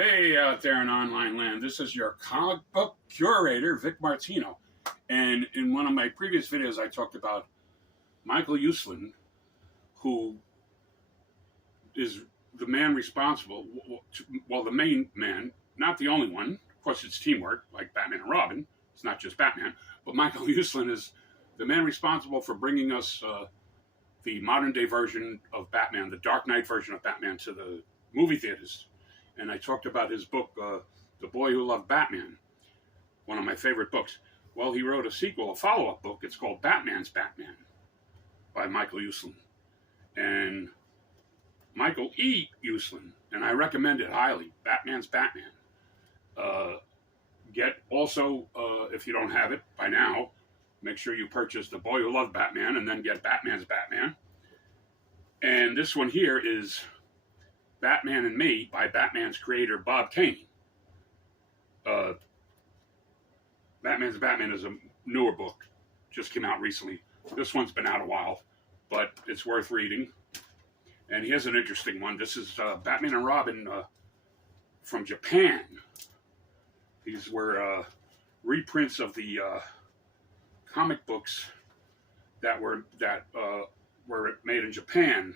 Hey, out there in online land, this is your comic book curator, Vic Martino. And in one of my previous videos, I talked about Michael Uslan, who is the man responsible, well, the main man, not the only one. Of course, it's teamwork, like Batman and Robin. It's not just Batman. But Michael Uslan is the man responsible for bringing us the modern-day version of Batman, the Dark Knight version of Batman, to the movie theaters. And I talked about his book, The Boy Who Loved Batman, one of my favorite books. Well, he wrote a sequel, a follow-up book. It's called Batman's Batman by Michael Uslan. And Michael E. Uslan, and I recommend it highly, Batman's Batman. Get also, if you don't have it by now, make sure you purchase The Boy Who Loved Batman and then get Batman's Batman. And this one here is Batman and Me by Batman's creator, Bob Kane. Batman's Batman is a newer book. Just came out recently. This one's been out a while, but it's worth reading. And here's an interesting one. This is Batman and Robin from Japan. These were reprints of the comic books that were made in Japan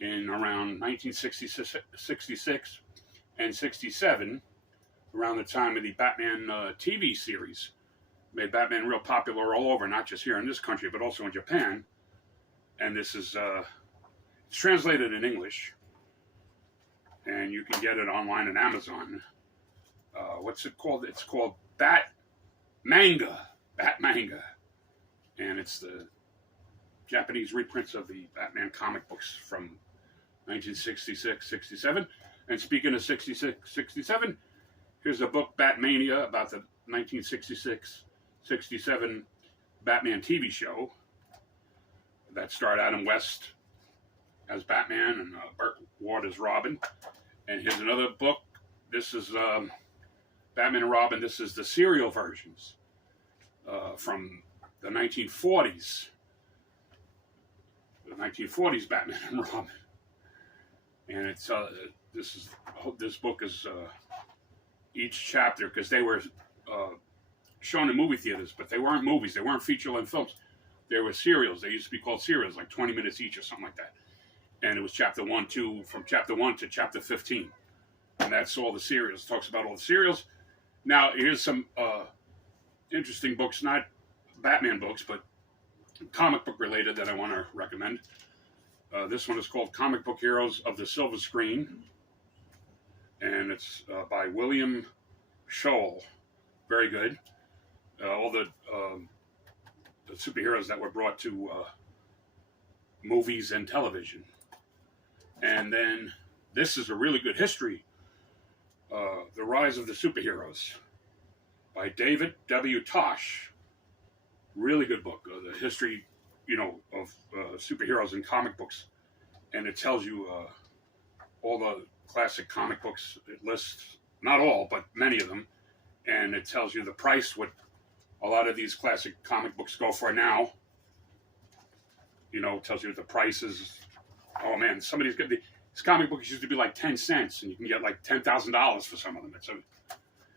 in around 1966 and 67, around the time of the Batman TV series. Made Batman real popular all over, not just here in this country, but also in Japan. And this is it's translated in English, and you can get it online on Amazon. What's it called? It's called Bat Manga, and it's the Japanese reprints of the Batman comic books from 1966, 67. And speaking of 66, 67, here's a book, Batmania, about the 1966, 67 Batman TV show that starred Adam West as Batman and Burt Ward as Robin. And here's another book. This is Batman and Robin. This is the serial versions from the 1940s. The 1940s Batman and Robin. And it's this book is each chapter, because they were shown in movie theaters, but they weren't movies. They weren't feature-length films. They were serials. They used to be called serials, like 20 minutes each or something like that. And it was chapter 1, 2, from chapter 1 to chapter 15. And that's all the serials. It talks about all the serials. Now, here's some interesting books, not Batman books, but comic book related that I want to recommend. This one is called Comic Book Heroes of the Silver Screen. And it's by William Scholl. Very good. All the superheroes that were brought to movies and television. And then this is a really good history. The Rise of the Superheroes by David W. Tosh. Really good book. The history, of superheroes in comic books. And it tells you all the classic comic books. It lists, not all, but many of them. And it tells you the price, what a lot of these classic comic books go for now. It tells you the prices. Oh man, somebody's got these comic books used to be like 10 cents, and you can get like $10,000 for some of them.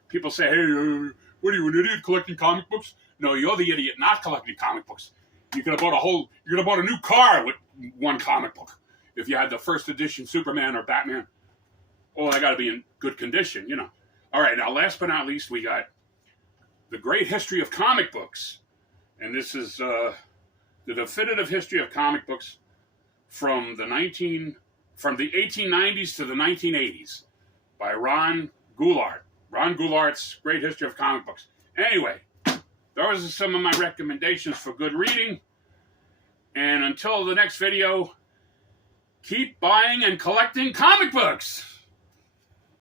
People say, hey, what are you, an idiot collecting comic books? No, you're the idiot not collecting comic books. You could have bought a new car with one comic book. If you had the first edition Superman or Batman, they got to be in good condition, All right, now last but not least, we got The Great History of Comic Books. And this is the definitive history of comic books from the 1890s to the 1980s by Ron Goulart. Ron Goulart's Great History of Comic Books. Anyway, those are some of my recommendations for good reading. And until the next video, keep buying and collecting comic books.